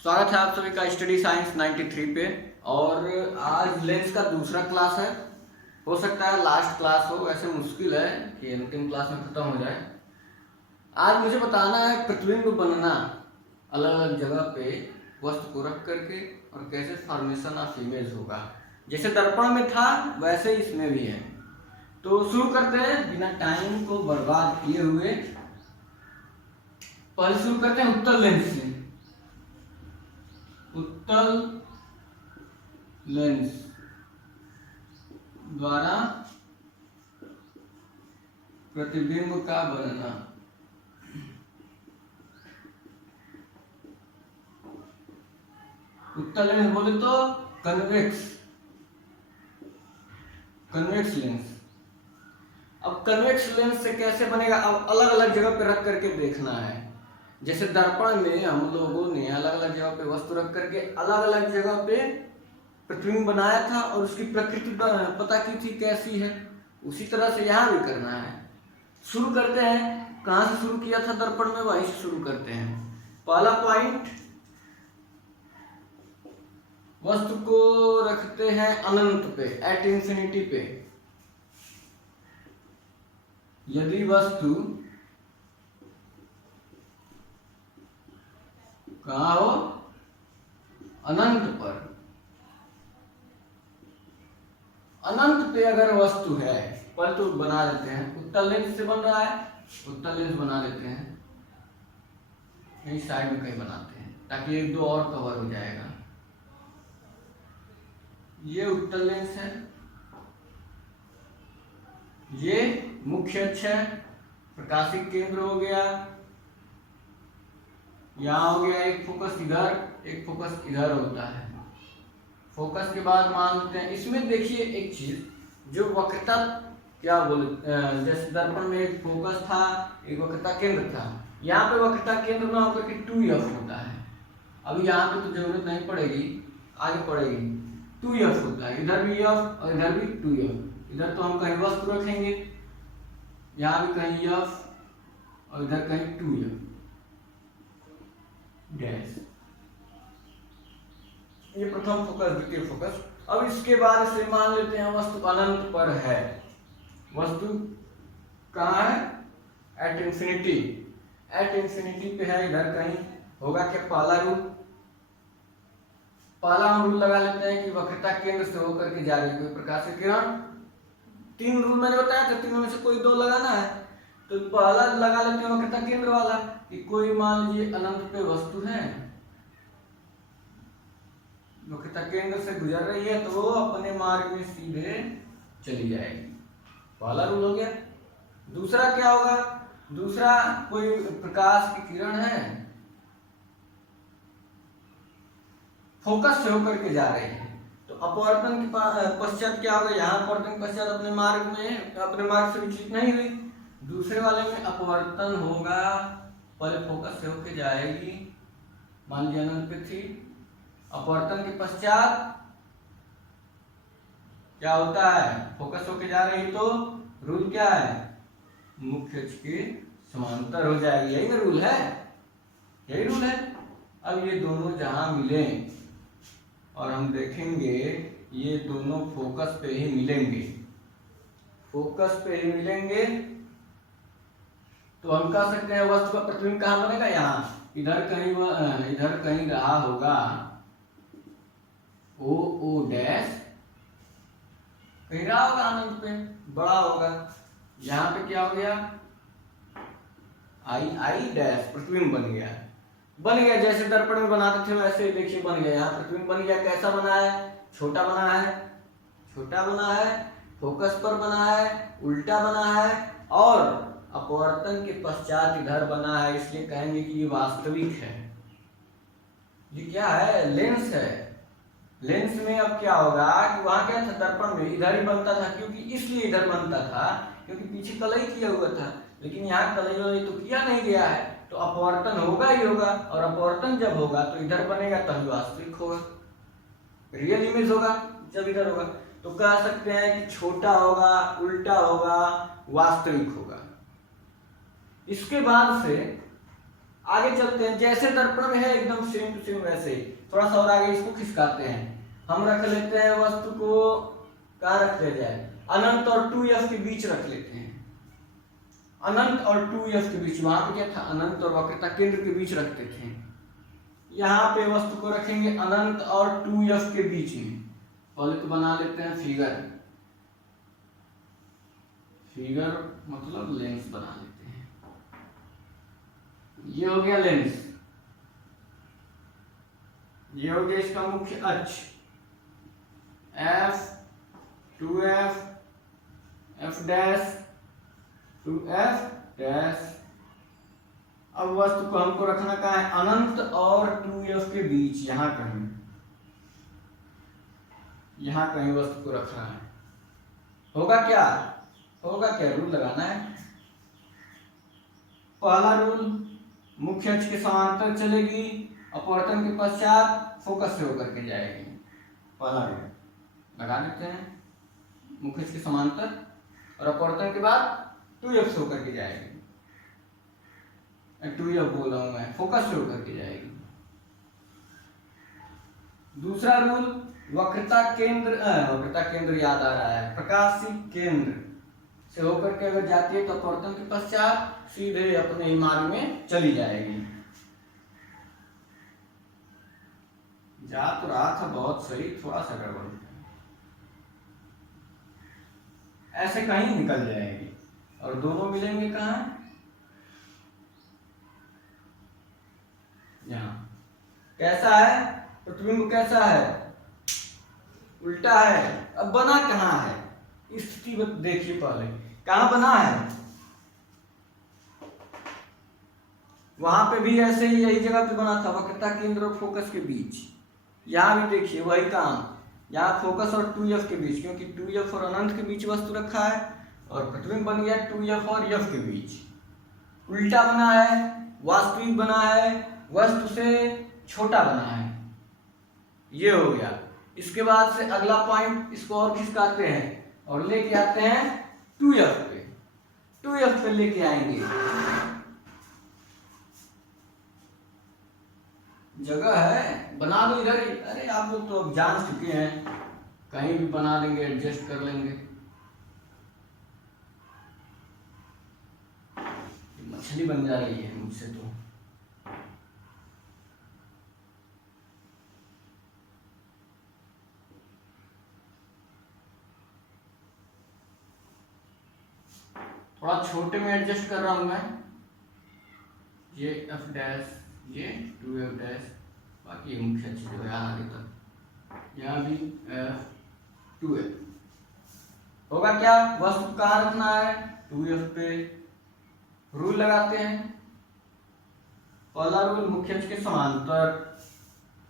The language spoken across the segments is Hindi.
स्वागत है आप सभी का स्टडी साइंस 93 पे। और आज लेंस का दूसरा क्लास है। हो सकता है लास्ट क्लास हो, वैसे मुश्किल है कि अंतिम क्लास में खत्म हो जाए। आज मुझे बताना है प्रतिबिंब बनना अलग अलग जगह पे वस्तु को रख करके और कैसे फॉर्मेशन ऑफ इमेज होगा। जैसे दर्पण में था वैसे इसमें भी है। तो शुरू करते हैं बिना टाइम को बर्बाद किए हुए। पहले शुरू करते हैं उत्तल लेंस से। उत्तल लेंस द्वारा प्रतिबिंब का बनना। उत्तल लेंस बोले तो कन्वेक्स लेंस। अब कन्वेक्स लेंस से कैसे बनेगा, अब अलग अलग जगह पे रख करके देखना है। जैसे दर्पण में हम लोगों ने अलग अलग जगह पे वस्तु रख करके अलग अलग जगह पे प्रतिबिंब बनाया था और उसकी प्रकृति पता की थी कैसी है। उसी तरह से यहाँ भी करना है। शुरू करते हैं, कहाँ से शुरू किया था दर्पण में वहीं से शुरू करते हैं। पहला पॉइंट, वस्तु को रखते हैं अनंत पे, एट इंफिनिटी पे। यदि वस्तु कहाँ हो, अनंत पर, अनंत पे अगर वस्तु है, पर तो बना देते हैं। उत्तल लेंस से बन रहा है, उत्तल लेंस बना देते हैं, यही साइड में कहीं बनाते हैं ताकि एक दो और कवर हो जाएगा। ये उत्तल लेंस है, ये मुख्य अक्ष है, प्रकाशिक केंद्र हो गया। यहाँ हो गया एक फोकस इधर, एक फोकस इधर होता है। फोकस के बाद मान लेते हैं इसमें देखिए एक चीज जो वक्रता क्या बोलते, जैसे दर्पण में एक फोकस था, एक वक्रता केंद्र था। यहाँ पे वक्रता केंद्र ना होकर के 2f होता है। अभी यहाँ पे तो जरूरत नहीं पड़ेगी, आगे पड़ेगी। 2f होता है, इधर भी f और इधर भी 2f। इधर तो हम कहीं वस्तु रखेंगे, यहाँ भी कहीं f और इधर कहीं 2f डैश। ये प्रथम फोकस, द्वितीय फोकस। अब इसके बाद से मान लेते हैं वस्तु अनंत पर है। वस्तु कहाँ है, एट इंफिनिटी। एट इंफिनिटी पे है, इधर कहीं होगा क्या, पहला रूल। पहला हम रूल लगा लेते हैं कि वक्रता केंद्र से होकर के जा रही कोई प्रकाश की किरण। 3 रूल मैंने बताया था, तीनों में से कोई 2 लगाना है। तो पहला लगा लेते हैं वक्रता केंद्र वाला कि कोई मान लीजिए अनंत पे वस्तु है, वक्रता केंद्र से गुजर रही है तो वो अपने मार्ग में सीधे चली जाएगी। पहला रूल हो गया। दूसरा क्या होगा, दूसरा कोई प्रकाश की किरण है, फोकस से होकर के जा रही है, तो अपवर्तन के पश्चात क्या होगा, यहाँ अपवर्तन के पश्चात अपने मार्ग से विचलित नहीं हुई। दूसरे वाले में अपवर्तन होगा, पहले फोकस से होकर जाएगी, मान लीजिए अनंत पे थी। अपवर्तन के पश्चात क्या होता है, फोकस होके जा रही तो रूल क्या है, मुख्य अक्ष के समांतर हो जाएगी। यही ना रूल है, यही रूल है। अब ये दोनों जहां मिले और हम देखेंगे ये दोनों फोकस पे ही मिलेंगे, फोकस पे ही मिलेंगे, तो हम कह सकते हैं वस्तु का प्रतिबिंब कहाँ बनेगा, यहाँ। इधर कहीं रहा होगा ओ डैश, कहीं रहा होगा अनंत पे, बड़ा होगा। यहाँ पे क्या हो गया, आई डैश, प्रतिबिंब बन गया। जैसे दर्पण में बनाते थे वैसे ही देखिए बन गया। यहाँ प्रतिबिंब बन गया। कैसा बना है, छोटा बना है, फोकस पर बना है, उल्टा बना है और अपवर्तन के पश्चात इधर बना है। इसलिए कहेंगे कि ये वास्तविक है। ये क्या है, लेंस है। लेंस में अब क्या होगा कि वहां क्या था, दर्पण में इधर ही बनता था, क्योंकि इसलिए इधर बनता था क्योंकि पीछे कलई किया हुआ था। लेकिन यहाँ कलई तो किया नहीं गया है, तो अपवर्तन होगा ही होगा। और अपवर्तन जब होगा तो इधर बनेगा तभी वास्तविक होगा, रियल इमेज होगा जब इधर होगा। तो कह सकते हैं कि छोटा होगा, उल्टा होगा, वास्तविक होगा। इसके बाद से आगे चलते हैं, जैसे दर्पण में है एकदम सेम टू सेम वैसे ही, थोड़ा सा और आगे इसको खिसकाते हैं। हम रख लेते हैं वस्तु को, कहाँ रख दिया जाए, अनंत और 2f के बीच रख लेते हैं। अनंत और 2f के बीच, वहां पे क्या था, अनंत और वक्रता केंद्र के बीच रखते थे। यहाँ पे वस्तु को रखेंगे अनंत और 2f के बीच में। पहले तो बना लेते हैं फिगर, फिगर मतलब लेंस बना लेते हैं। ये हो गया लेंस, ये हो गया इसका मुख्य अक्ष, f 2f f dash 2f dash. अब वस्तु को हमको रखना कहाँ है, अनंत और 2f के बीच, यहां कहीं, यहां कहीं वस्तु को रखना है। होगा क्या, होगा क्या, रूल लगाना है। पहला रूल, मुख्य अक्ष के समांतर चलेगी, अपवर्तन के पश्चात फोकस से होकर के जाएगी। पहला रूल लगा देते हैं, मुख्य अक्ष के समांतर और अपवर्तन के बाद 2f से होकर के जाएगी। 2f बोल रहा हूं मैं, फोकस से होकर के जाएगी। दूसरा रूल, वक्रता केंद्र याद आ रहा है, प्रकाशिक केंद्र से होकर के अगर जाती है तो अपवर्तन के पश्चात सीधे अपने ही मार्ग में चली जाएगी। जा तो रहा था बहुत सही, थोड़ा सा गड़बड़, ऐसे कहीं निकल जाएगी और दोनों मिलेंगे कहाँ, यहाँ। कैसा है प्रतिबिंब, कैसा है, उल्टा है। अब बना कहाँ है, स्थिति देखिए, पहले कहाँ बना है, वहां पे भी ऐसे ही यही जगह पे बना था, वक्रता केंद्र और फोकस के बीच। यहाँ भी देखिए वही काम, यहाँ फोकस और 2f के बीच, क्योंकि 2f और अनंत के बीच वस्तु रखा है, और प्रतिबिंब बन गया 2f और f के बीच। उल्टा बना है, वास्तविक बना है, वस्तु से छोटा बना है, ये हो गया। इसके बाद से अगला पॉइंट, इसको और खिसकाते हैं और लेके आते हैं 2f पे, 2f पे लेके आएंगे। जगह है, बना दो इधर ही। अरे आप लोग तो अब जान चुके हैं, कहीं भी बना देंगे, एडजस्ट कर लेंगे। मछली बन जा रही है मुझसे तो। थोड़ा छोटे में एडजस्ट कर रहा हूं मैं, ये f डैश, ये 2f डैश, बाकी ये मुख्य अक्ष जो है आगे तक, यहाँ भी f 2f। होगा क्या, वस्तु कहाँ रखना है, 2f पे। रूल लगाते हैं, पहला रूल, मुख्य अक्ष के समांतर,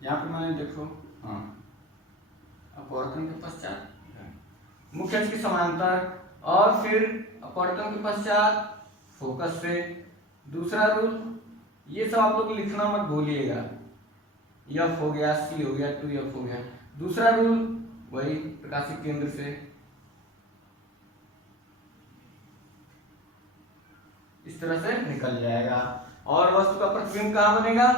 यहाँ पे मैंने देखो, हाँ, अपवर्तन के पश्चात मुख्य अक्ष के समांतर, और फिर अपवर्तन के पश्चात फोकस से। दूसरा रूल, ये सब आप लोग लिखना मत भूलिएगा, f हो गया, c हो गया, 2f हो गया। दूसरा रूल वही, प्रकाशिक केंद्र से। इस तरह से निकल जाएगा। और वस्तु का प्रतिबिंब कहाँ बनेगा,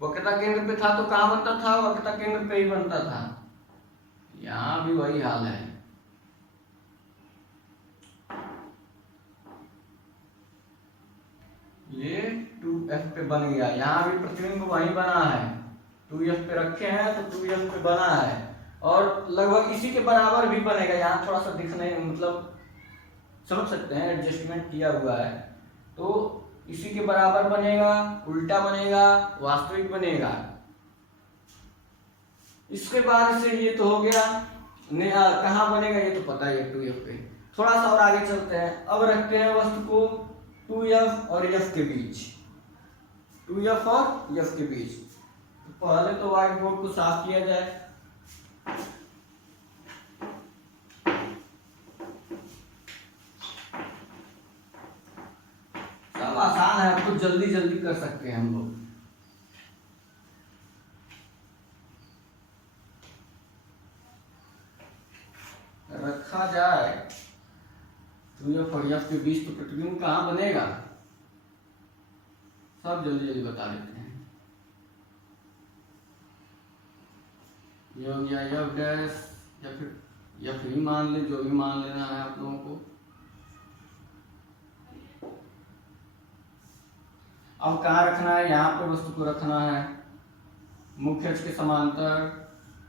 वक्रता केंद्र पे था तो कहाँ बनता था, वक्रता केंद्र पे ही बनता था। यहाँ भी वही हाल है। ये 2f पे बन गया, यहाँ भी प्रतिबिंब वही बना है, 2f पे रखे हैं तो 2f पे बना है, और लगभग इसी के बराबर भी बनेगा। यहाँ थोड़ा सा दिखने मतलब समझ सकते हैं, एडजस्टमेंट किया हुआ है, तो इसी के बराबर बनेगा, उल्टा बनेगा, वास्तविक बनेगा। इसके बाद से ये तो हो गया, कहाँ बनेगा ये तो पता ही है, 2f पे। थोड़ा सा और आगे चलते हैं, अब रखते हैं वस्तु को 2f और f के बीच, 2f और f के बीच। तो पहले तो व्हाइट बोर्ड को साफ किया जाए। सब आसान है, आपको जल्दी जल्दी कर सकते हैं हम लोग। रखा जाए 2f और f के बीच, तो प्रतिबिंब कहाँ बनेगा, सब जल्दी जल्दी बता देते हैं। ये हो गया एफ डैश, या फिर एफ ही मान ले, जो भी मान लेना है आप लोगों को। अब कहाँ रखना है, यहाँ पे वस्तु को रखना है, मुख्य अक्ष के समांतर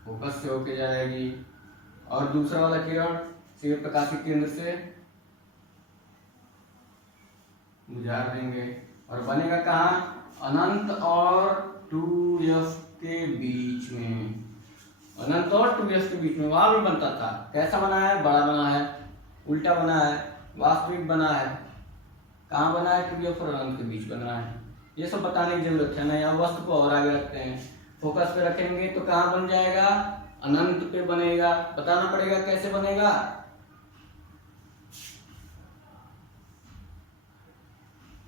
फोकस से होके जाएगी, और दूसरा वाला किरण सीधे प्रकाशित केंद्र से गुजार देंगे, और बनेगा कहाँ, अनंत और 2f के बीच में, अनंत और 2f के बीच में। वहां भी बनता था, कैसा बना है, बड़ा बना है, उल्टा बना है, वास्तविक बना है, कहाँ बना है, 2f और अनंत के बीच बना है। ये सब बताने की जरूरत है ना। यहाँ वस्तु को और आगे रखते हैं, फोकस पे रखेंगे तो कहाँ बन जाएगा, अनंत पे बनेगा। बताना पड़ेगा कैसे बनेगा।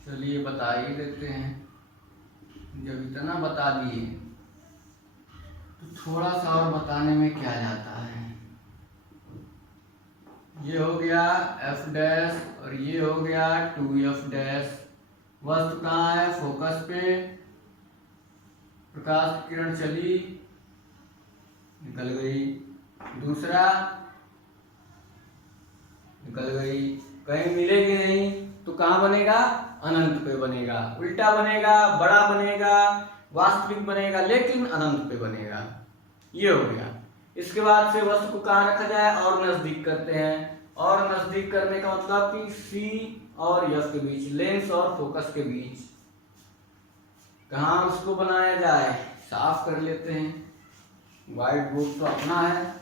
चलिए बता ही देते हैं, जब इतना बता दिए तो थोड़ा सा और बताने में क्या जाता है। ये हो गया एफ डैश और ये हो गया 2f डैश। वस्तु कहाँ है, फोकस पे, प्रकाश की किरण चली, निकल गई, दूसरा निकल गई, कहीं मिलेगी नहीं, तो कहाँ बनेगा, अनंत पे बनेगा, उल्टा बनेगा, बड़ा बनेगा, वास्तविक बनेगा, लेकिन अनंत पे बनेगा। ये हो गया। इसके बाद से वस्तु को कहाँ रखा जाए, और नजदीक करते हैं। और नजदीक करने का मतलब कि C और F के बीच, लेंस और फोकस के बीच कहाँ उसको बनाया जाए, साफ कर लेते हैं। व्हाइट बोर्ड तो अपना है,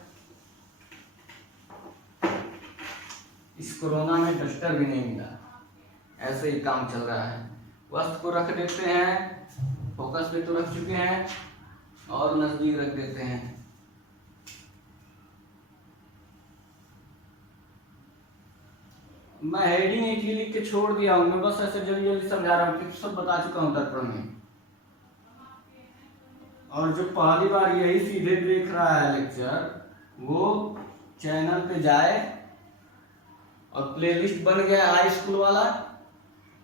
इस कोरोना में डस्टर भी नहीं मिला, ऐसे ही काम चल रहा है। वस्तु को रख देते हैं, फोकस पे तो रख चुके हैं, और नजदीक रख देते हैं। मैं हेडिंग एक लिख के छोड़ दिया हूं, मैं बस ऐसे जल्दी जल्दी समझा रहा हूँ, क्योंकि सब बता चुका हूँ दर्पण में। और जो पहली बार यही सीधे देख रहा है लेक्चर, वो चैनल पे जाए, और प्लेलिस्ट बन गया हाई स्कूल वाला,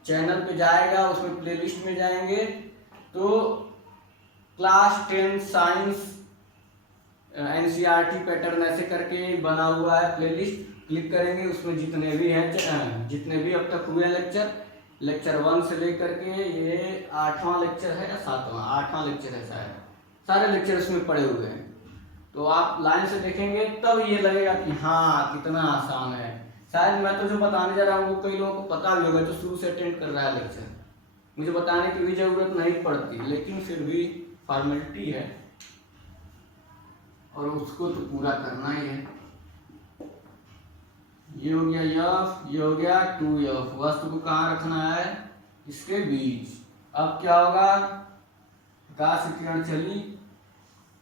चैनल पे जाएगा, उसमें प्लेलिस्ट में जाएंगे तो क्लास 10 साइंस NCERT पैटर्न ऐसे करके बना हुआ है प्लेलिस्ट। क्लिक करेंगे, उसमें जितने भी हैं, जितने भी अब तक हुए लेक्चर 1 से लेकर के ये 8वां लेक्चर है या 7वां, 8वां लेक्चर है शायद, सारे लेक्चर उसमें पड़े हुए हैं। तो आप लाइन से देखेंगे तब ये लगेगा कि हाँ कितना आसान है। शायद मैं तो जो बताने जा रहा हूँ वो कई लोगों को पता भी होगा, जो शुरू से अटेंड कर रहा है लेक्चर, मुझे बताने की भी जरूरत नहीं पड़ती, लेकिन फिर भी फॉर्मेलिटी है और उसको तो पूरा करना ही है। ये हो गया F, ये हो गया 2F। वस्तु को कहाँ रखना है, इसके बीच। अब क्या होगा, प्रकाश की किरण चली,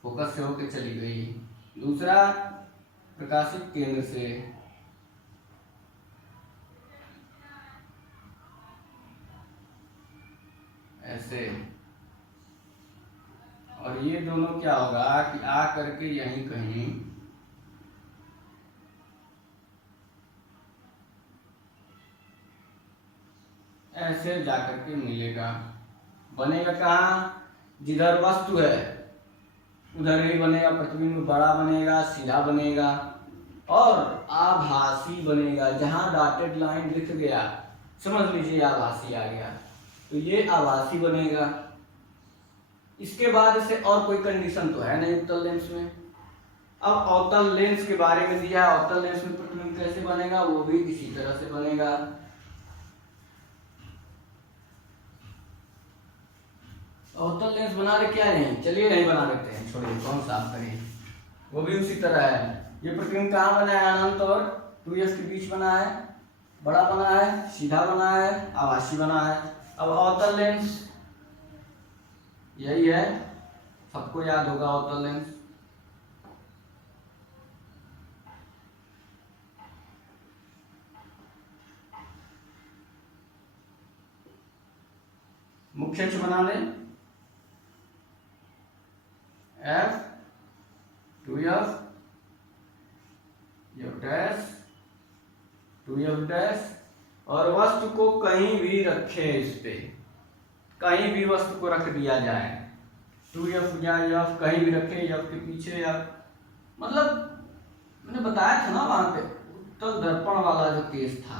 फोकस से होकर चली गई, दूसरा प्रकाशित केंद्र से, ऐसे, और ये दोनों क्या होगा कि आ करके यहीं कहीं ऐसे जाकर के मिलेगा। बनेगा कहाँ, जिधर वस्तु है उधर ही बनेगा, प्रतिबिंब बड़ा बनेगा, सीधा बनेगा, और आभासी बनेगा। जहां डॉटेड लाइन दिख गया समझ लीजिए आभासी आ गया, तो ये आभासी बनेगा। इसके बाद से और कोई कंडीशन तो है नहीं उत्तल लेंस में। अब अवतल लेंस के बारे में दिया है, अवतल लेंस में प्रतिबिंब कैसे बनेगा, वो भी इसी तरह से बनेगा। अवतल लेंस बना रहे क्या नहीं, चलिए नहीं बना लेते हैं, छोड़िए कौन साफ करें, वो भी उसी तरह है। ये प्रतिबिंब कहाँ बना है, अनंत और 2s के बीच बना है, बड़ा बना है, सीधा बना है, आभासी बना है। अब अवतल लेंस यही है, सबको याद होगा अवतल लेंस। मुख्य अक्ष बना लें, F 2F F dash 2F dash, और वस्तु को कहीं भी रखें इस पे, कहीं भी वस्तु को रख दिया जाए, 2f या f कहीं भी रखे, f के पीछे, या मतलब मैंने बताया था ना वहां पे उत्तल दर्पण वाला जो केस था,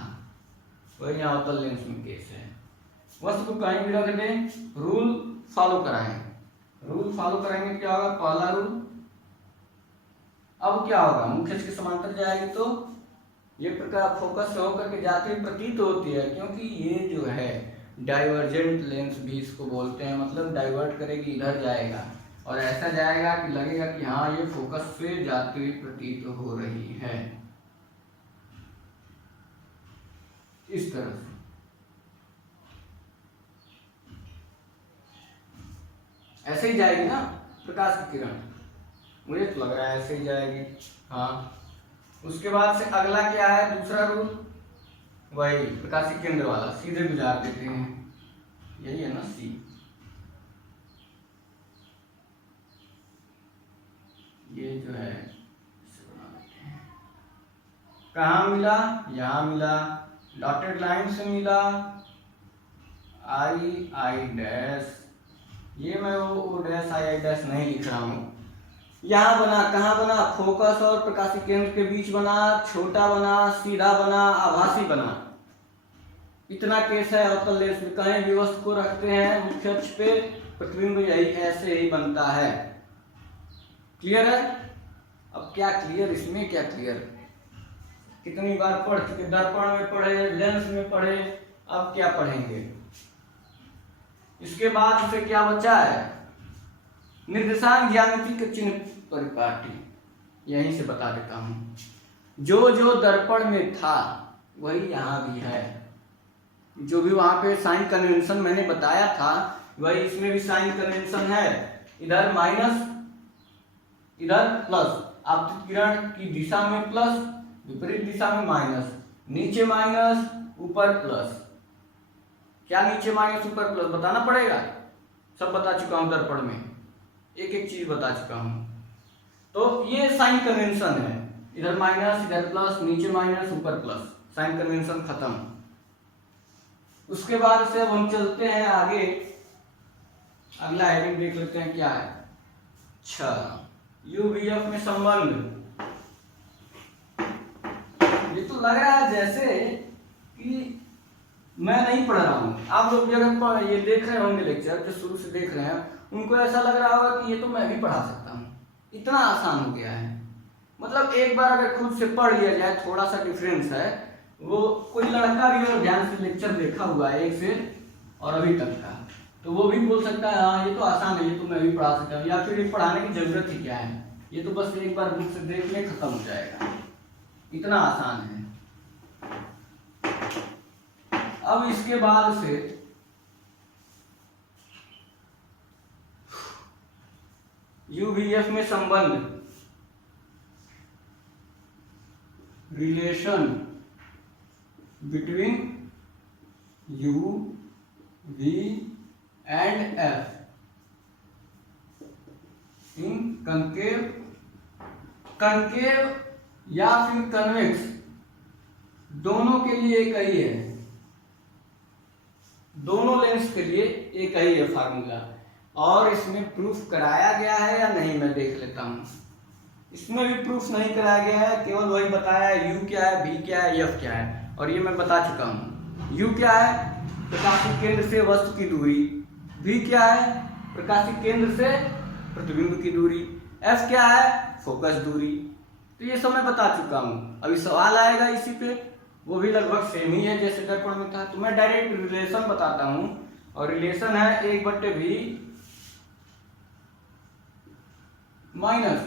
वही यहाँ अवतल लेंस में केस है। वस्तु को कहीं भी रख दें, रूल फॉलो कराएं, रूल फॉलो करेंगे, क्या होगा, पहला रूल, अब क्या होगा, मुख्य अक्ष के समांतर जाएगी तो ये प्रकार फोकस से होकर के जाती हुई प्रतीत होती है, क्योंकि ये जो है डाइवर्जेंट लेंस भी इसको बोलते हैं, मतलब डाइवर्ट करेगी, इधर जाएगा और ऐसा जाएगा कि लगेगा कि हाँ ये फोकस से जाती हुई प्रतीत हो रही है, इस तरह से। ऐसे ही जाएगी ना प्रकाश की किरण, मुझे तो लग रहा है ऐसे ही जाएगी। हाँ, उसके बाद से अगला क्या है, दूसरा रूल, वही प्रकाशिक केंद्र वाला, सीधे गुजार देते हैं, यही है ना सी। ये जो है कहाँ मिला, यहाँ मिला, डॉटेड लाइन से मिला, आई डैश, ये मैं वो डैश आई डैश नहीं लिख रहा हूँ, यहाँ बना, कहाँ बना, फोकस और प्रकाशिक केंद्र के बीच बना, छोटा बना, सीधा बना, आभासी बना, इतना केस है अवतल लेंस में। कहीं भी वस्तु को रखते हैं मुख्य अक्ष पे, प्रतिबिंब यही ऐसे ही बनता है। क्लियर है? अब क्या क्लियर, इसमें क्या क्लियर, कितनी बार पढ़ चुके, दर्पण में पढ़े, लेंस में पढ़े, अब क्या पढ़ेंगे। इसके बाद से क्या बचा है, निर्देशांक ज्यामिति के चिन्ह परिपाटी, यहीं से बता देता हूं। जो जो दर्पण में था वही यहाँ भी है, जो भी वहां पे साइन कन्वेंशन मैंने बताया था वही इसमें भी साइन कन्वेंशन है। इधर माइनस, इधर प्लस, आपतित किरण की दिशा में प्लस, विपरीत दिशा में माइनस, नीचे माइनस ऊपर प्लस। क्या नीचे माइनस ऊपर प्लस बताना पड़ेगा, सब बता चुका हूं, दर्पण में एक एक चीज बता चुका हूं। तो ये साइन कन्वेंशन है, इधर माइनस इधर प्लस, नीचे माइनस ऊपर प्लस, साइन कन्वेंशन खत्म। उसके बाद से अब हम चलते हैं आगे, अगला हेडिंग देख लेते हैं क्या है। अच्छा, यूवीएफ में संबंध। ये तो लग रहा है जैसे कि मैं नहीं पढ़ रहा हूँ, आप लोग भी अगर ये देख रहे होंगे लेक्चर, जो शुरू से देख रहे हैं, उनको ऐसा लग रहा होगा कि ये तो मैं भी पढ़ा सकता हूँ, इतना आसान हो गया है। मतलब एक बार अगर खुद से पढ़ लिया जाए, थोड़ा सा डिफरेंस है, वो कोई लड़का भी अगर ध्यान से लेक्चर देखा हुआ है एक से और अभी तक का, तो वो भी बोल सकता है हाँ ये तो आसान है, ये तो मैं भी पढ़ा सकता हूँ, या फिर ये पढ़ाने की जरूरत ही क्या है, ये तो बस एक बार बुक से देख ले खत्म हो जाएगा, इतना आसान है। अब इसके बाद से यूवीएफ में संबंध, relation between U V and F in concave, concave या फिर कन्वेक्स, दोनों के लिए एक ही है, दोनों लेंस के लिए एक ही है फार्मूला। और इसमें प्रूफ कराया गया है या नहीं, मैं देख लेता हूं। इसमें भी प्रूफ नहीं कराया गया है, केवल वही बताया है यू क्या है, वी क्या है, एफ क्या है, और ये मैं बता चुका हूं। यू क्या है, प्रकाशिक केंद्र से वस्तु की दूरी, वी क्या है, प्रकाशिक केंद्र से प्रतिबिंब की दूरी, एफ क्या है, फोकस दूरी। तो ये सब मैं बता चुका हूं। अभी सवाल आएगा इसी पे, वो भी लगभग सेम ही है जैसे दर्पण में था, तो मैं डायरेक्ट रिलेशन बताता हूं, और रिलेशन है 1/v minus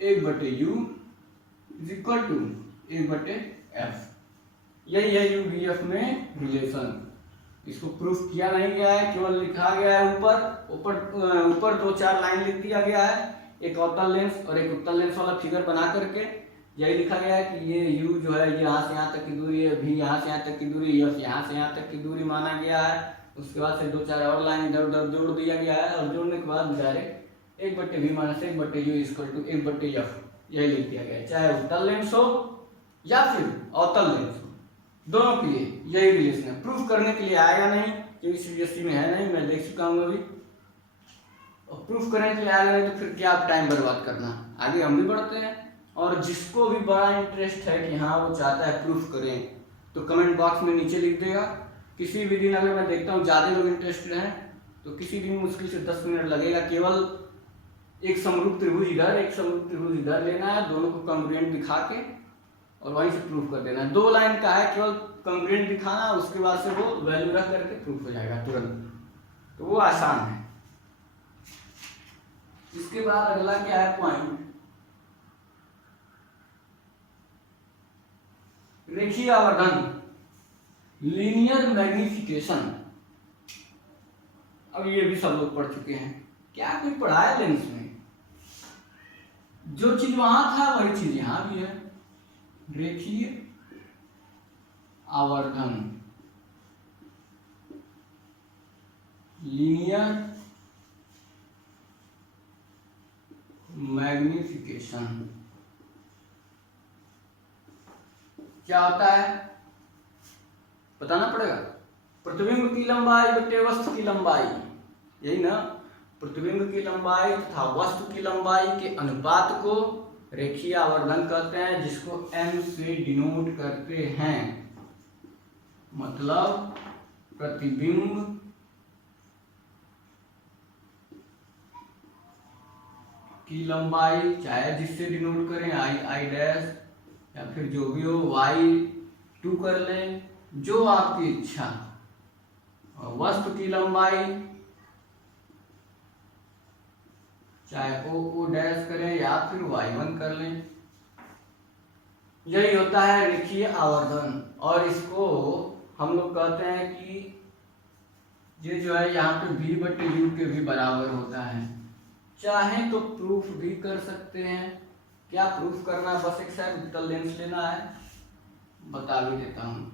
1/u is equal to 1/f। यही है यूवीएफ में रिलेशन। इसको प्रूफ किया नहीं गया है, केवल लिखा गया है ऊपर 2-4 लाइन लिख दिया गया है, एक अवतल लेंस और एक उत्तल लेंस वाला फिगर बना करके यही लिखा गया है कि ये u जो है यहाँ से यहाँ तक की दूरी है, v यहाँ से यहाँ तक की दूरी, f यहाँ से यहाँ तक की दूरी माना गया है। उसके बाद से 2-4 और लाइन इधर उधर जोड़ दिया गया है, और जोड़ने के बाद direct 1/v minus 1/u equal to 1/f यही लिख दिया गया है। चाहे उत्तल लेंस हो या फिर अवतल लेंस हो, दोनों के लिए यही रिलेशन है। प्रूफ करने के लिए आएगा नहीं क्योंकि सीबीएसई में है नहीं, मैं देख चुका हूँ अभी। और प्रूफ करने के लिए आएगा नहीं तो फिर क्या आप टाइम बर्बाद करना। आगे हम भी बढ़ते हैं, और जिसको भी बड़ा इंटरेस्ट है कि हाँ वो चाहता है प्रूफ करें, तो कमेंट बॉक्स में नीचे लिख देगा। किसी भी दिन अगर मैं देखता हूँ ज़्यादा लोग इंटरेस्टेड हैं तो किसी दिन मुश्किल से 10 मिनट लगेगा। केवल एक समरूप त्रिभुज इधर, एक समरूप त्रिभुज इधर लेना है, दोनों को कॉन्ग्रुएंट दिखा के और वहीं से प्रूफ कर देना है। 2 लाइन का है, केवल कॉन्ग्रुएंट दिखाना, उसके बाद से वो वैल्यू रख करके प्रूफ हो जाएगा तुरंत। तो वो आसान है। इसके बाद अगला क्या है पॉइंट, रेखीय आवर्धन, लीनियर मैग्निफिकेशन। अब ये भी सब लोग पढ़ चुके हैं, क्या कोई पढ़ा है लेंस में? जो चीज वहां था वही चीज यहां भी है। रेखीय आवर्धन, लीनियर मैग्निफिकेशन क्या होता है बताना पड़ेगा। प्रतिबिंब की लंबाई बटे वस्तु की लंबाई, यही ना। प्रतिबिंब की लंबाई तथा वस्तु की लंबाई के अनुपात को रेखीय आवर्धन कहते हैं, जिसको m से डिनोट करते हैं। मतलब प्रतिबिंब की लंबाई, चाहे जिससे डिनोट करें i डैश या फिर जो भी हो y2 कर लें, जो आपकी इच्छा। और वस्तु की लंबाई चाहे o डैश करें या फिर y1 कर लें। यही होता है रेखीय आवर्धन। और इसको हम लोग कहते हैं कि ये जो है यहाँ पे v बटे u के भी बराबर होता है। चाहे तो प्रूफ भी कर सकते हैं। क्या प्रूफ करना, बस एक साइड उत्तल लेंस लेना है, बता भी देता हूं।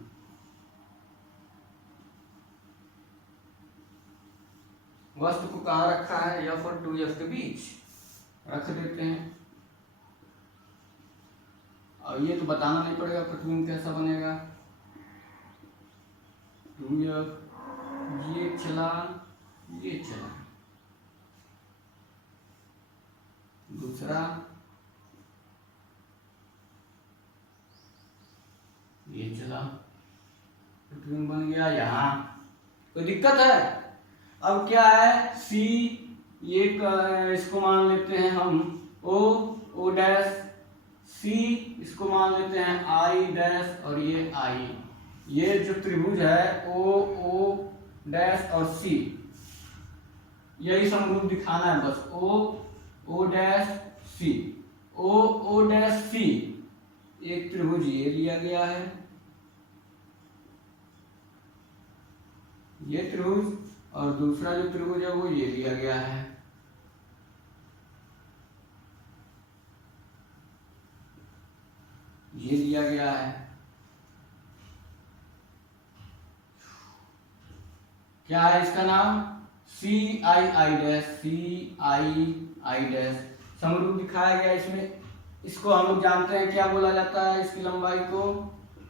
वस्तु को कहाँ रखा है, f और 2f के बीच रख देते हैं। और ये तो बताना नहीं पड़ेगा प्रतिबिंब कैसा बनेगा। 2f, ये चला, ये चला, दूसरा ये चला, प्रतिबिंब बन गया। यहाँ कोई दिक्कत है? अब क्या है, C, ये इसको मान लेते हैं हम O डैश, C इसको मान लेते हैं I डैश, और ये I। ये जो त्रिभुज है O डैश और C, यही समरूप दिखाना है बस। O dash C, O dash C, एक त्रिभुज ये लिया गया है, ये त्रिभुज, और दूसरा जो त्रिभुज है वो ये लिया गया है। ये लिया गया है। क्या है इसका नाम, CI डैश, CI डैश समरूप दिखाया गया इसमें। इसको हम लोग जानते हैं क्या बोला जाता है, इसकी लंबाई को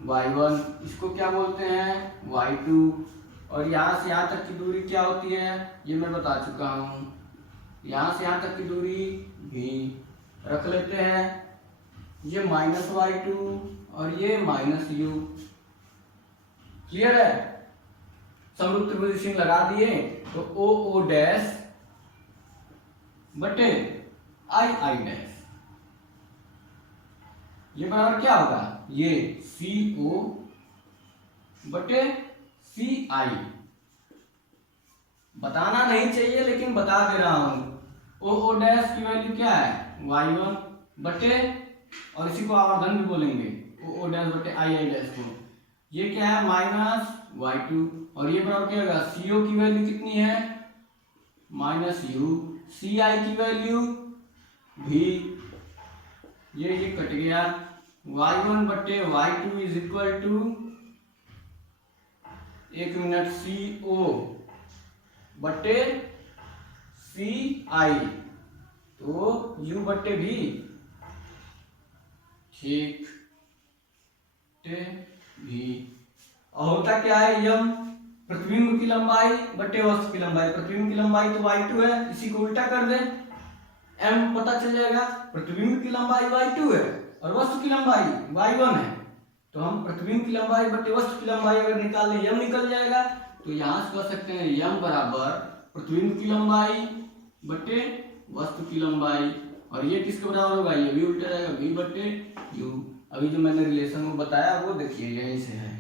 y1, इसको क्या बोलते हैं y2, और यहाँ से यहाँ तक की दूरी क्या होती है ये मैं बता चुका हूँ। यहाँ से यहाँ तक की दूरी v रख लेते हैं। ये -y2 और ये -u। क्लियर है? समरूप त्रिभुज चिन्ह लगा दिए तो O डैश बटे I डैश, ये बराबर क्या होगा, ये CO बटे CI। बताना नहीं चाहिए लेकिन बता दे रहा हूं। O डैश की वैल्यू क्या है, y1 बटे, और इसी को आवर्धन भी बोलेंगे, O डैश बटे I डैश को। ये क्या है, -y2, और ये बराबर क्या होगा, CO की वैल्यू कितनी है, -u, CI की वैल्यू v, ये कट गया। y1 बटे y2 इज इक्वल टू, एक मिनट, CO बटे CI, तो u बटे v, ठीक, v। और होता क्या है, यम प्रतिबिंब की लंबाई बटे वस्तु की लंबाई। प्रतिबिंब की लंबाई तो y2 है, इसी को उल्टा कर दें, m पता चल जाएगा। प्रतिबिंब की लंबाई y2 है और वस्तु की लंबाई y1 है, तो हम प्रतिबिंब की लंबाई बटे वस्तु की लंबाई अगर निकाल लें m निकल जाएगा। तो यहाँ से कह सकते हैं m बराबर प्रतिबिंब की लंबाई बटे वस्तु की लंबाई, और ये किसके बराबर होगा, ये भी उल्टा जाएगा, v बटे u। अभी जो मैंने रिलेशन में बताया वो देखिए यहीं से है।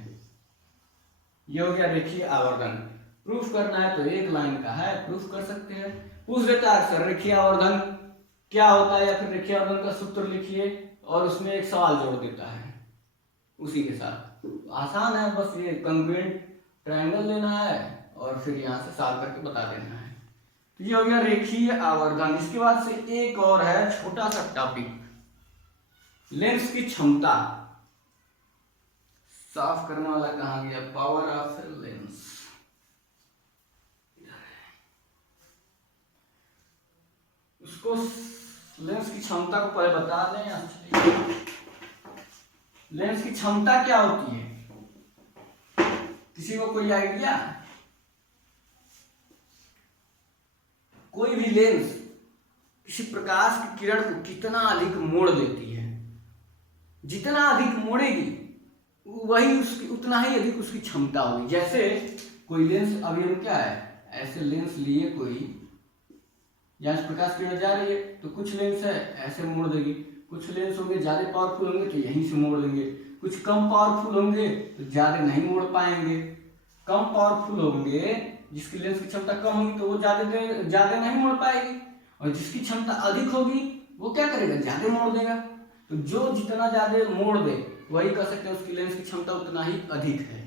ये हो गया रेखीय आवर्धन। प्रूफ करना है तो एक लाइन का है, प्रूफ कर सकते हैं। पूछ देता है सर रेखीय आवर्धन क्या होता है, या फिर रेखीय आवर्धन का सूत्र लिखिए, और उसमें एक सवाल जोड़ देता है उसी के साथ। आसान है, बस ये कंग्रुएंट ट्रायंगल लेना है और फिर यहाँ से सॉल्व करके बता देना है। तो ये हो गया रेखीय आवर्धन। इसके बाद से एक और है छोटा सा टॉपिक, लेंस की क्षमता। साफ करने वाला कहाँ गया, पावर ऑफ लेंस। उसको लेंस की क्षमता को पहले बता दें। लेंस की क्षमता क्या होती है, किसी को कोई आइडिया? कोई भी लेंस किसी प्रकाश की किरण को कितना अधिक मोड़ देती है, जितना अधिक मोड़ेगी वही उसकी उतना ही अधिक उसकी क्षमता होगी। जैसे कोई लेंस, अभी हम क्या है, ऐसे लेंस लिए कोई, यहाँ प्रकाश किरण जा रही है तो कुछ लेंस है ऐसे मोड़ देगी, कुछ लेंस होंगे ज्यादा पावरफुल होंगे तो यहीं से मोड़ देंगे, कुछ कम पावरफुल होंगे तो ज्यादा नहीं मोड़ पाएंगे। कम पावरफुल होंगे, जिसकी लेंस की क्षमता कम होगी तो वो ज्यादा नहीं मोड़ पाएगी, और जिसकी क्षमता अधिक होगी वो क्या करेगा, ज्यादा मोड़ देगा। तो जो जितना ज्यादा मोड़ दे वही कह सकते हैं उसकी लेंस की क्षमता उतना ही अधिक है।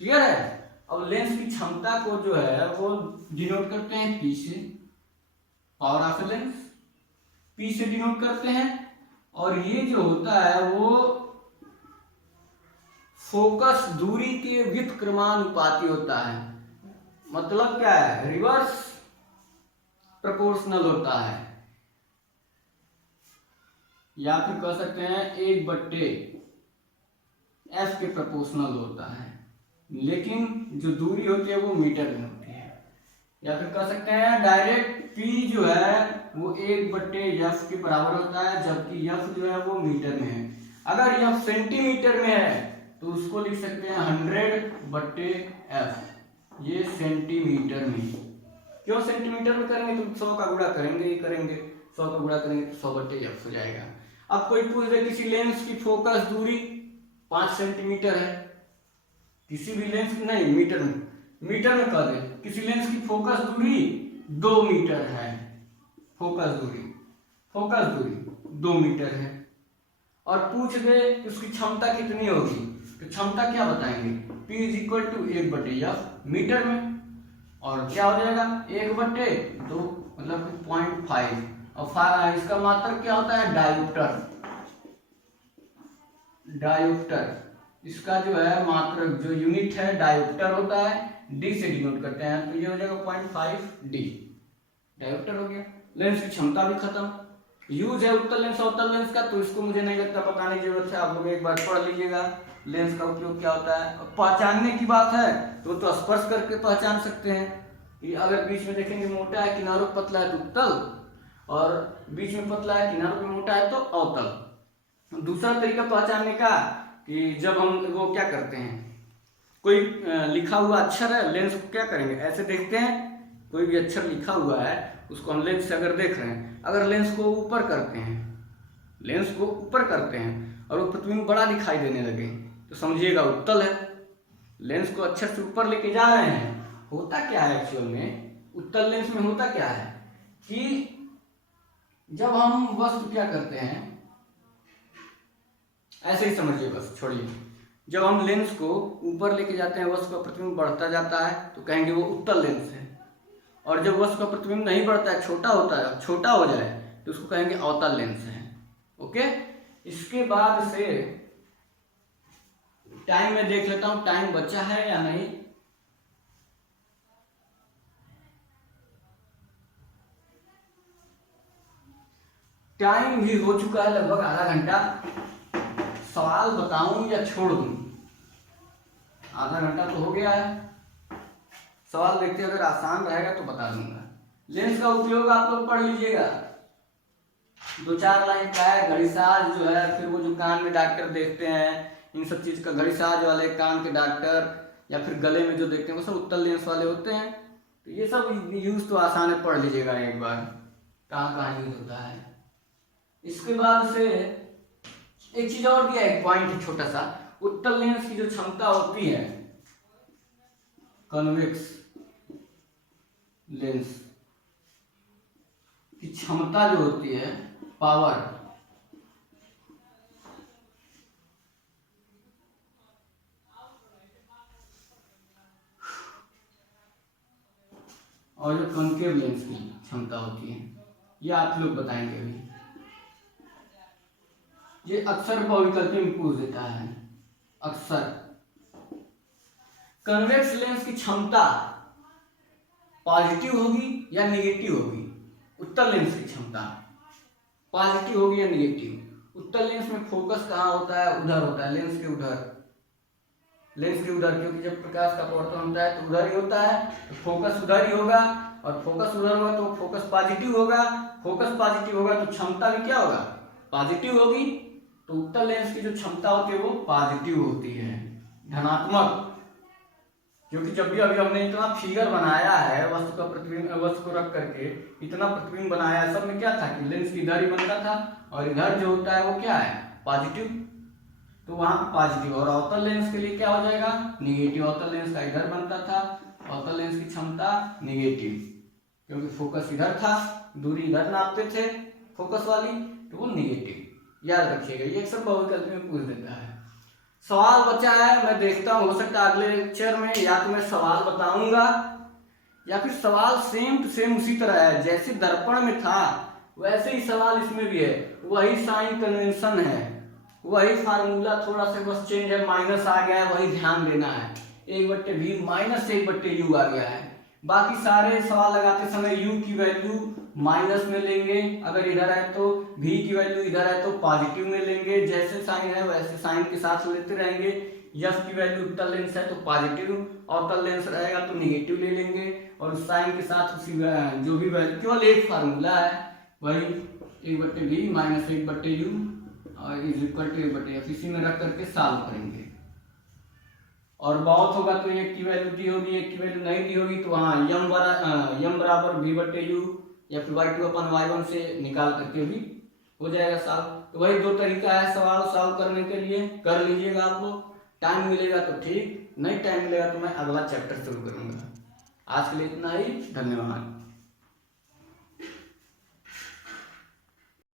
क्लियर है? अब लेंस की क्षमता को जो है वो डिनोट करते हैं P से, पावर ऑफ लेंस P से डिनोट करते हैं, और ये जो होता है वो फोकस दूरी के व्युत्क्रमानुपाती होता है। मतलब क्या है, रिवर्स प्रोपोर्शनल होता है, या फिर कह सकते हैं 1/f के प्रोपोर्शनल होता है, लेकिन जो दूरी होती है वो मीटर में होती है। या फिर कह सकते हैं डायरेक्ट P जो है वो 1/f के बराबर होता है, जबकि f जो है वो मीटर में है। अगर f सेंटीमीटर में है तो उसको लिख सकते हैं 100/f, ये सेंटीमीटर में। क्यों सेंटीमीटर में करेंगे, तो 100 का गुणा करेंगे ही करेंगे, 100 का गुणा करेंगे तो 100/f हो जाएगा। अब कोई पूछ दे किसी लेंस की फोकस दूरी 5 सेंटीमीटर है, किसी भी लेंस की, नहीं मीटर में कह दे किसी लेंस की फोकस दूरी 2 मीटर है, फोकस दूरी 2 मीटर है, और पूछ दे कि उसकी क्षमता कितनी होगी, तो क्षमता क्या बताएंगे, P = 1/f मीटर में, और क्या हो जाएगा 1/2 मतलब 0.5, और इसका मात्रक क्या होता है, डायोप्टर। इसका जो है मात्रक जो यूनिट है डायोप्टर होता है, D से डिनोट करते हैं, तो ये हो जाएगा 0.5D, डायोप्टर हो गया। लेंस की क्षमता भी खत्म। यूज है उत्तल लेंस और अवतल लेंस का, तो इसको मुझे नहीं लगता बताने की जरूरत है, आप लोग एक बार पढ़ लीजिएगा लेंस का उपयोग क्या होता है। पहचानने की बात है तो स्पर्श करके पहचान सकते हैं। ये अगर बीच में देखेंगे मोटा है, किनारों पर पतला है तो उत्तल, और बीच में पतला है किनारों पे मोटा है तो अवतल। दूसरा तरीका पहचानने का कि जब हम वो क्या करते हैं, कोई लिखा हुआ अक्षर है, लेंस को क्या करेंगे ऐसे देखते हैं, कोई भी अक्षर लिखा हुआ है उसको हम लेंस से अगर देख रहे हैं, अगर लेंस को ऊपर करते हैं और वो प्रतिबिंब बड़ा दिखाई देने लगे तो समझिएगा उत्तल है। लेंस को अक्षर से ऊपर लेके जा रहे हैं, होता क्या है एक्चुअल में उत्तल लेंस में होता क्या है कि जब हम वस्तु क्या करते हैं, ऐसे ही समझिए बस छोड़िए, जब हम लेंस को ऊपर लेके जाते हैं वस्तु का प्रतिबिंब बढ़ता जाता है तो कहेंगे वो उत्तल लेंस है, और जब वस्तु का प्रतिबिंब नहीं बढ़ता है, छोटा हो जाए तो उसको कहेंगे अवतल लेंस है। ओके, इसके बाद से टाइम में देख लेता हूं टाइम बचा है या नहीं। टाइम भी हो चुका है लगभग आधा घंटा। सवाल बताऊं या छोड़ दूं? आधा घंटा तो हो गया है, सवाल देखते हैं, अगर आसान रहेगा तो बता दूंगा। लेंस का उपयोग आप लोग पढ़ लीजिएगा, 2-4 लाइन का है। घड़ीसाज जो है, फिर वो जो कान में डॉक्टर देखते हैं, इन सब चीज का घड़ीसाज वाले, कान के डॉक्टर, या फिर गले में जो देखते हैं वो सब उत्तल लेंस वाले होते हैं। तो ये सब यूज तो आसान है, पढ़ लीजिएगा एक बार कहाँ कहाँ यूज होता है। इसके बाद से एक चीज और दिया है, एक पॉइंट है छोटा सा, उत्तल लेंस की जो क्षमता होती है, कन्वेक्स लेंस की क्षमता जो होती है, पावर, और जो कॉन्केव लेंस की क्षमता होती है, ये आप लोग बताएंगे अभी। ये अक्सर बहुविकल्पी में पूछ देता है, अक्सर। कन्वेक्स लेंस की क्षमता पॉजिटिव होगी या नेगेटिव होगी? उत्तल लेंस की क्षमता पॉजिटिव होगी या नेगेटिव? उत्तल लेंस में फोकस कहाँ होता है? उधर होता है, लेंस के उधर, लेंस के उधर, क्योंकि जब प्रकाश का पवर्तन होता है तो उधर ही होता है, तो फोकस उधर ही होगा, और फोकस उधर होगा तो फोकस पॉजिटिव होगा। फोकस पॉजिटिव होगा तो क्षमता भी क्या होगा? पॉजिटिव होगी। तो उत्तल लेंस की जो क्षमता होती है वो पॉजिटिव होती है, धनात्मक। क्योंकि जब भी अभी हमने इतना फिगर बनाया है, वस्तु का प्रतिबिंब, वस्तु को रख करके इतना प्रतिबिंब बनाया है, सब में क्या था कि लेंस इधर ही बनता था, और इधर जो होता है वो क्या है? पॉजिटिव। तो वहां पे पॉजिटिव, और अवतल लेंस के लिए क्या हो जाएगा? निगेटिव। अवतल लेंस का इधर बनता था, अवतल लेंस की क्षमता निगेटिव, क्योंकि फोकस इधर था, दूरी इधर नापते थे फोकस वाली, तो वो निगेटिव। याद रखिएगा, ये अक्सर बहुविकल्पी में पूछ देता है। सवाल बचा है, मैं देखता हूँ, हो सकता है अगले लेक्चर में या तो मैं सवाल बताऊंगा, या फिर सवाल सेम टू सेम उसी तरह है, जैसे दर्पण में था वैसे ही सवाल इसमें भी है, वही साइन कन्वेंशन है, वही फार्मूला, थोड़ा सा बस चेंज है, माइनस आ गया है, वही ध्यान देना है। 1/v माइनस 1/u आ गया है। बाकी सारे सवाल लगाते समय u की वैल्यू माइनस में लेंगे, अगर इधर है तो v की वैल्यू इधर है तो पॉजिटिव में लेंगे, जैसे साइन है वैसे साइन के साथ लेते रहेंगे। f की वैल्यू उत्तल लेंस है तो पॉजिटिव, अवतल लेंस रहेगा तो निगेटिव ले लेंगे, और साइन के साथ उसी जो भी वैल्यू, केवल एक फार्मूला है, वही 1/v माइनस 1/u और इज इक्वल टू 1/f, इसी में रख करके सॉल्व करेंगे। और बहुत होगा तो एक की वैल्यू दी होगी, एक की वैल्यू नहीं दी होगी, तो वहाँ m बराबर v/u या फिर y2/y1 से निकाल करके भी हो जाएगा सॉल्व। तो वही 2 तरीका है सवाल सॉल्व करने के लिए, कर लीजिएगा आप लोग। टाइम मिलेगा तो ठीक, नहीं टाइम मिलेगा तो मैं अगला चैप्टर शुरू करूंगा। आज के लिए इतना ही, धन्यवाद।